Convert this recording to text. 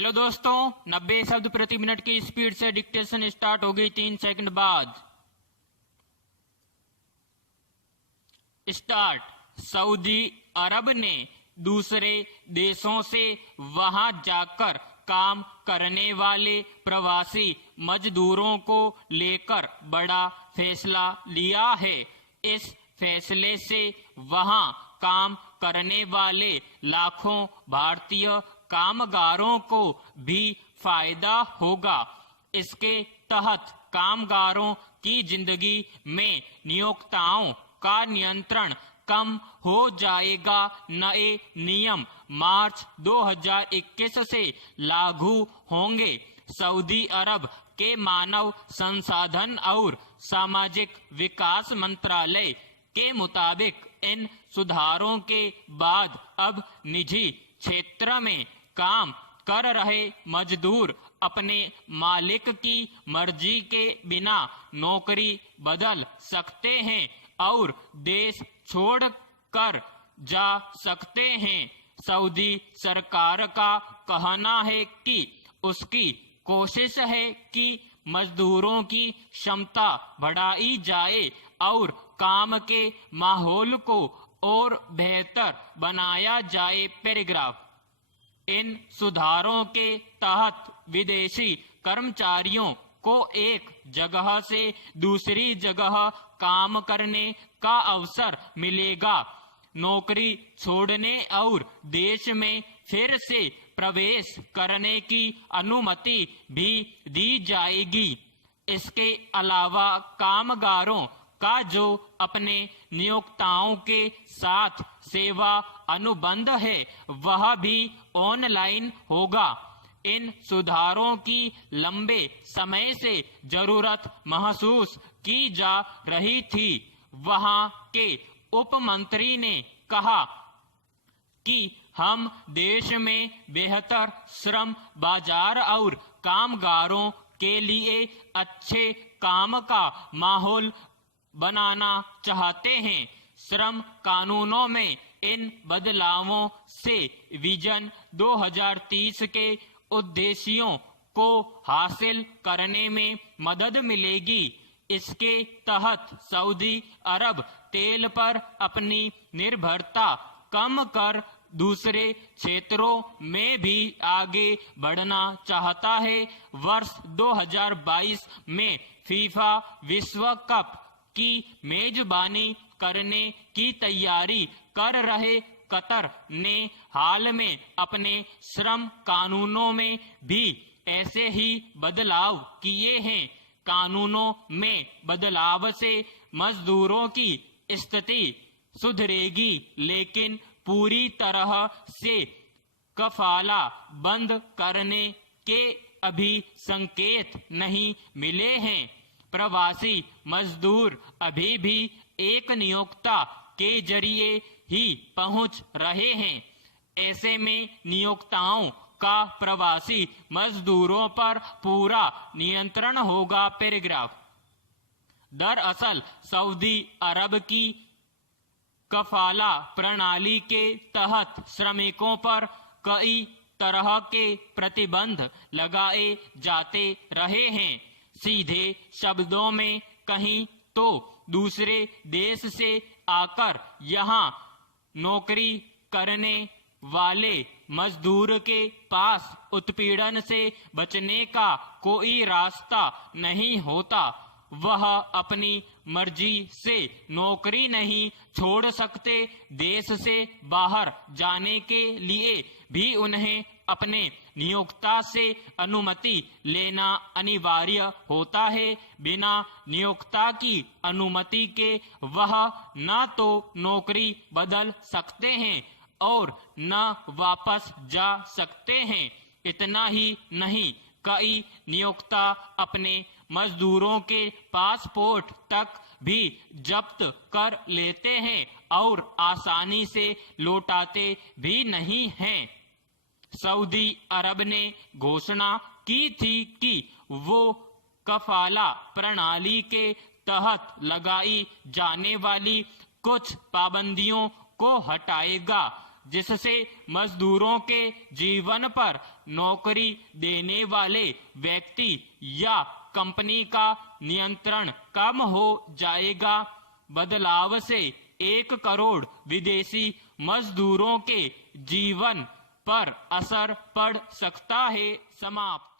Hello दोस्तों, 90 शब्द प्रति मिनट की स्पीड से डिक्टेशन स्टार्ट हो गई 3 सेकंड बाद। स्टार्ट। सऊदी अरब ने दूसरे देशों से वहां जाकर काम करने वाले प्रवासी मजदूरों को लेकर बड़ा फैसला लिया है। इस फैसले से वहां काम करने वाले लाखों भारतीय कामगारों को भी फायदा होगा। इसके तहत कामगारों की जिंदगी में नियोक्ताओं का नियंत्रण कम हो जाएगा। नए नियम मार्च 2021 से लागू होंगे। सऊदी अरब के मानव संसाधन और सामाजिक विकास मंत्रालय के मुताबिक इन सुधारों के बाद अब निजी क्षेत्र में काम कर रहे मजदूर अपने मालिक की मर्जी के बिना नौकरी बदल सकते हैं और देश छोड़ कर जा सकते हैं। सऊदी सरकार का कहना है कि उसकी कोशिश है कि मजदूरों की क्षमता बढ़ाई जाए और काम के माहौल को और बेहतर बनाया जाए। पैराग्राफ। इन सुधारों के तहत विदेशी कर्मचारियों को एक जगह से दूसरी जगह काम करने का अवसर मिलेगा। नौकरी छोड़ने और देश में फिर से प्रवेश करने की अनुमति भी दी जाएगी। इसके अलावा कामगारों का जो अपने नियोक्ताओं के साथ सेवा अनुबंध है वह भी ऑनलाइन होगा। इन सुधारों की लंबे समय से जरूरत महसूस की जा रही थी। वहां के उप मंत्री ने कहा कि हम देश में बेहतर श्रम बाजार और कामगारों के लिए अच्छे काम का माहौल बनाना चाहते हैं। श्रम कानूनों में इन बदलावों से विजन 2030 के उद्देश्यों को हासिल करने में मदद मिलेगी। इसके तहत सऊदी अरब तेल पर अपनी निर्भरता कम कर दूसरे क्षेत्रों में भी आगे बढ़ना चाहता है। वर्ष 2022 में फीफा विश्व कप की मेजबानी करने की तैयारी कर रहे कतर ने हाल में अपने श्रम कानूनों में भी ऐसे ही बदलाव किए हैं। कानूनों में बदलाव से मजदूरों की स्थिति सुधरेगी, लेकिन पूरी तरह से कफाला बंद करने के अभी संकेत नहीं मिले हैं। प्रवासी मजदूर अभी भी एक नियोक्ता के जरिए ही पहुंच रहे हैं। ऐसे में नियोक्ताओं का प्रवासी मजदूरों पर पूरा नियंत्रण होगा। पैराग्राफ। दरअसल सऊदी अरब की कफाला प्रणाली के तहत श्रमिकों पर कई तरह के प्रतिबंध लगाए जाते रहे हैं। सीधे शब्दों में कहीं तो दूसरे देश से आकर यहाँ नौकरी करने वाले मजदूर के पास उत्पीड़न से बचने का कोई रास्ता नहीं होता। वह अपनी मर्जी से नौकरी नहीं छोड़ सकते। देश से बाहर जाने के लिए भी उन्हें अपने नियोक्ता से अनुमति लेना अनिवार्य होता है। बिना नियोक्ता की अनुमति के वह न तो नौकरी बदल सकते हैं और न वापस जा सकते हैं। इतना ही नहीं, कई नियोक्ता अपने मजदूरों के पासपोर्ट तक भी जब्त कर लेते हैं और आसानी से लौटाते भी नहीं हैं। सऊदी अरब ने घोषणा की थी कि वो कफाला प्रणाली के तहत लगाई जाने वाली कुछ पाबंदियों को हटाएगा। जिससे मजदूरों के जीवन पर नौकरी देने वाले व्यक्ति या कंपनी का नियंत्रण कम हो जाएगा। बदलाव से 1 करोड़ विदेशी मजदूरों के जीवन पर असर पड़ सकता है। समाप्त।